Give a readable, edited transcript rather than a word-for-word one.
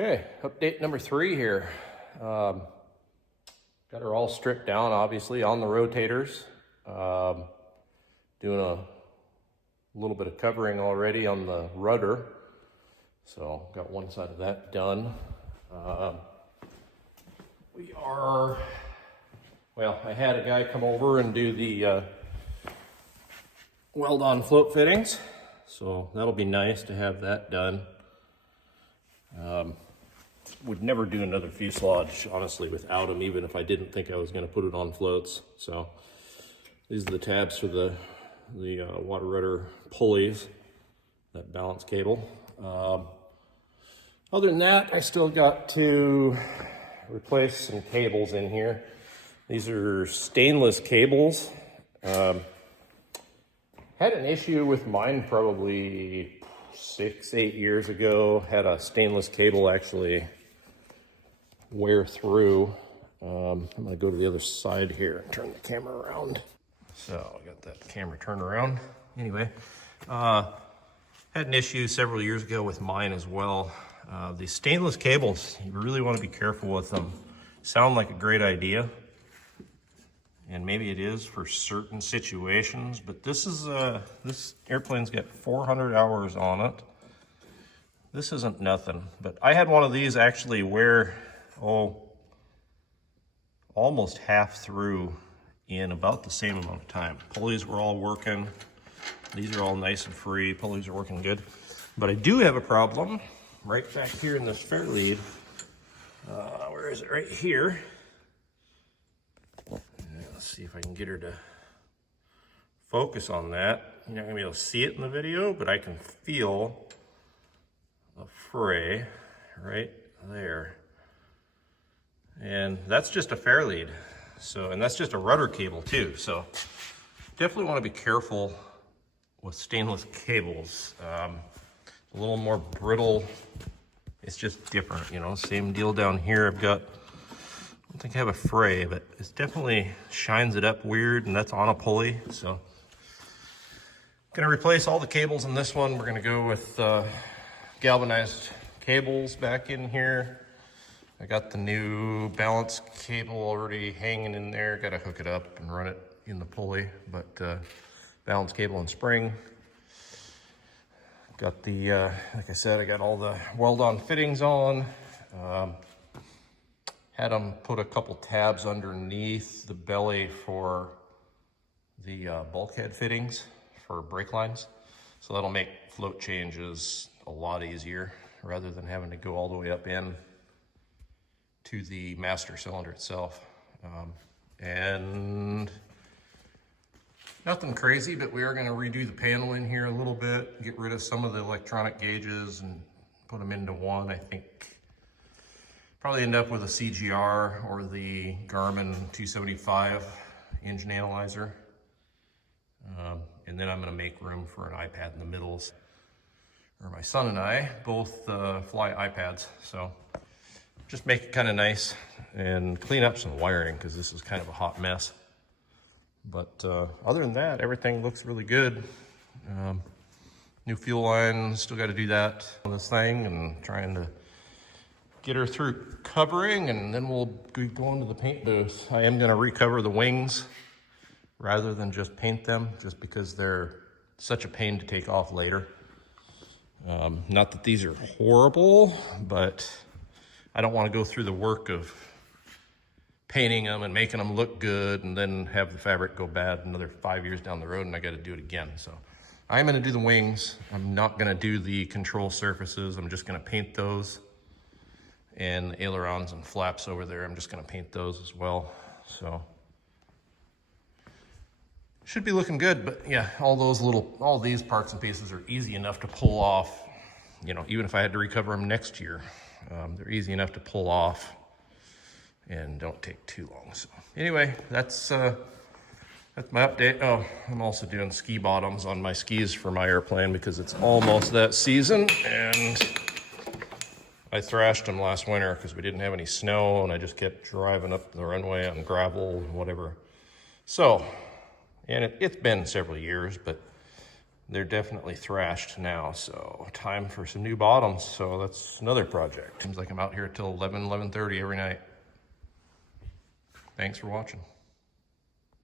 Okay, update number 3 here. Got her all stripped down, obviously, on the rotators. Doing a little bit of covering already on the rudder. So got one side of that done. I had a guy come over and do the weld-on float fittings. So that'll be nice to have that done. Would never do another fuselage, honestly, without them, even if I didn't think I was going to put it on floats. So these are the tabs for the water rudder pulleys, that balance cable. Other than that, I still got to replace some cables in here. These are stainless cables. Had an issue with mine probably 6-8 years ago. Had a stainless cable actually wear through. I'm gonna go to the other side here and turn the camera around. So I got that camera turned around. Anyway, had an issue several years ago with mine as well. These stainless cables, you really want to be careful with them. Sound like a great idea, and maybe it is for certain situations, but this airplane's got 400 hours on it. This isn't nothing, but I had one of these actually wear, almost half through in about the same amount of time. Pulleys were all working. These are all nice and free. Pulleys are working good. But I do have a problem right back here in this fair lead. Where is it? Right here. Let's see if I can get her to focus on that. You're not gonna be able to see it in the video, but I can feel a fray right there. And that's just a fair lead. So, and that's just a rudder cable too. So definitely want to be careful with stainless cables. A little more brittle. It's just different, you know, same deal down here. I don't think I have a fray, but it definitely shines it up weird, and that's on a pulley. So gonna replace all the cables in this one. We're gonna go with galvanized cables back in here. I got the new balance cable already hanging in there. Got to hook it up and run it in the pulley, but balance cable and spring. Got the, like I said, I got all the weld-on fittings on. Had them put a couple tabs underneath the belly for the bulkhead fittings for brake lines. So that'll make float changes a lot easier rather than having to go all the way up in to the master cylinder itself. And nothing crazy, but we are gonna redo the panel in here a little bit, get rid of some of the electronic gauges and put them into one. I think probably end up with a CGR or the Garmin 275 engine analyzer. And then I'm gonna make room for an iPad in the middle. Or my son and I both fly iPads, so just make it kind of nice and clean up some wiring because this is kind of a hot mess. But other than that, everything looks really good. New fuel line, still got to do that on this thing, and trying to get her through covering, and then we'll go into the paint booth. I am going to recover the wings rather than just paint them, just because they're such a pain to take off later. Not that these are horrible, but I don't want to go through the work of painting them and making them look good and then have the fabric go bad another 5 years down the road and I got to do it again. So I'm going to do the wings. I'm not going to do the control surfaces. I'm just going to paint those, and the ailerons and flaps over there, I'm just going to paint those as well. So should be looking good. But yeah, all these parts and pieces are easy enough to pull off, you know, even if I had to recover them next year. They're easy enough to pull off and don't take too long. So anyway, that's my update. Oh, I'm also doing ski bottoms on my skis for my airplane because it's almost that season, and I thrashed them last winter because we didn't have any snow, and I just kept driving up the runway on gravel and whatever. So, and it's been several years, but they're definitely thrashed now. So time for some new bottoms. So that's another project. Seems like I'm out here till 11:30 every night. Thanks for watching.